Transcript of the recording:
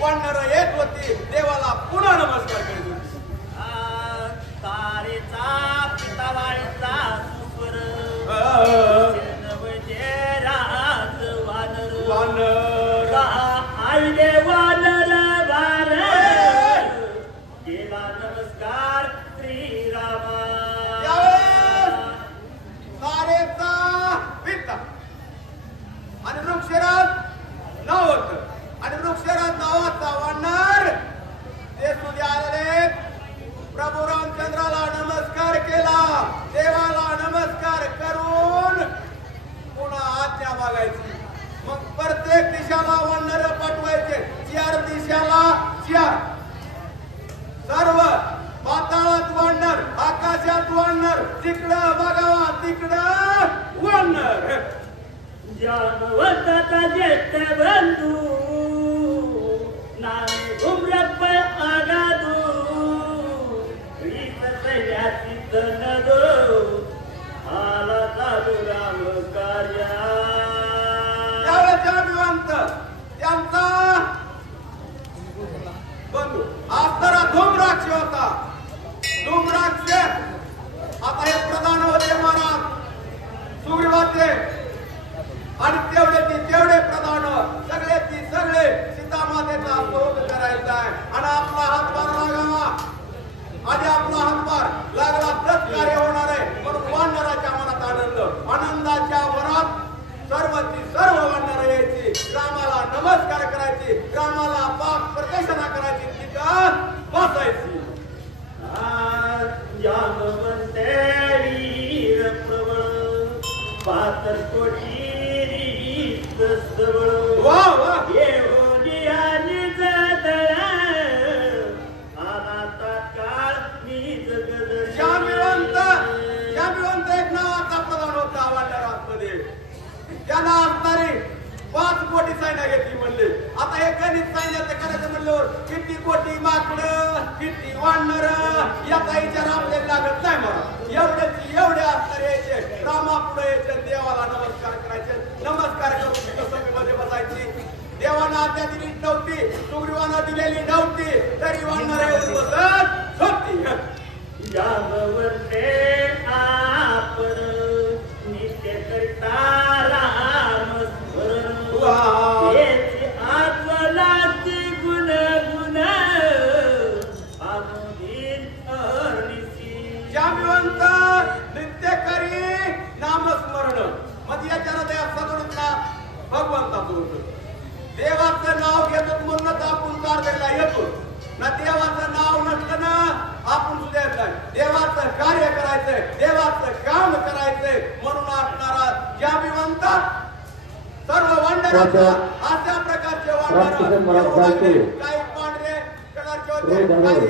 वानर येत होती देवाला पुन्हा नमस्कार करीत होती. तारेचा पितावाळीचा सुपर राज वानर वानर आईने वानर वार केला नमस्कार श्रीरामा. तारेचा पिता आणि वृक्षराज नाव होतं आणि वृक्षराज नावाचा वानर ते सुद्धा आलेले प्रभू रामचंद्राला नमस्कार केला. देवाला नमस्कार करून पुन्हा आज्ञा मागायची. मग प्रत्येक दिशाला वानर पाठवायचे. 4 दिशाला 4 सर्व पाताळात वानर आकाशात वानर तिकडं बघावा तिकडं वानर. जानवताचा जेष्ठ बंधू नामे घुमरप्प आगादू रीत सह्याची तनदो आला चालू राम कार्या. त्यावेळेस जानवंत त्यांचा बंधू असणारा धूम्राक्ष होता. धूम्राक्ष आता हे प्रधान होते महाराज सुग्रीवाचे आणि तेवढे प्रधान सगळे सीतामातेचा शोध करायचा आहे आणि आपला हातभार लागावा आणि आपला हातभार लागला तरच कार्य होणार आहे. म्हणून वानराच्या मनात आनंदाच्या वरात सर्व वानर यायची. रामाला नमस्कार करायची. रामाला पाक प्रदक्षिणा करायची. तिथं बसायची. जानवंते वीर प्रबळ पातर कोटी वाह वाह जामिवंत एक नावाचा प्रधान होता वानरांमध्ये. त्यांना असणारी 5 कोटी सैन्य घेतली म्हणले. आता हे गणित सैन्याचं करायचं म्हणल्यावर किती कोटी माकडं किती वानर याचा विचार आपल्याला लागत नाही. मला एवढे असणारे यायचे रामापुढे यायचे. देवाला नमस्कार करायचे. नमस्कार करून सभेमध्ये बसायची. देवानं आज्ञा दिली नव्हती सुग्रीवानं दिलेली नव्हती तरी वानर येऊन बसत होती. जानवंते आपण नित्य करता राम स्मरण याची आत्मलाची गुण अनुदिन अहर्निशी. जामिवंत नित्य करी नामस्मरण म्हणजे याच्या हृदयात सदोडून ना भगवंताचं होतं. देवाचं नाव घेतो म्हणूनच आपण कार्याला येतो ना. देवाचं नाव नसतं ना आपण सुद्धा येत नाही. देवाचं कार्य करायचंय देवाचं काम करायचंय म्हणून असणारा जामिवंत सर्व वानरांचा अशा प्रकारचे वानर काही पांढरे कलरचे होते काही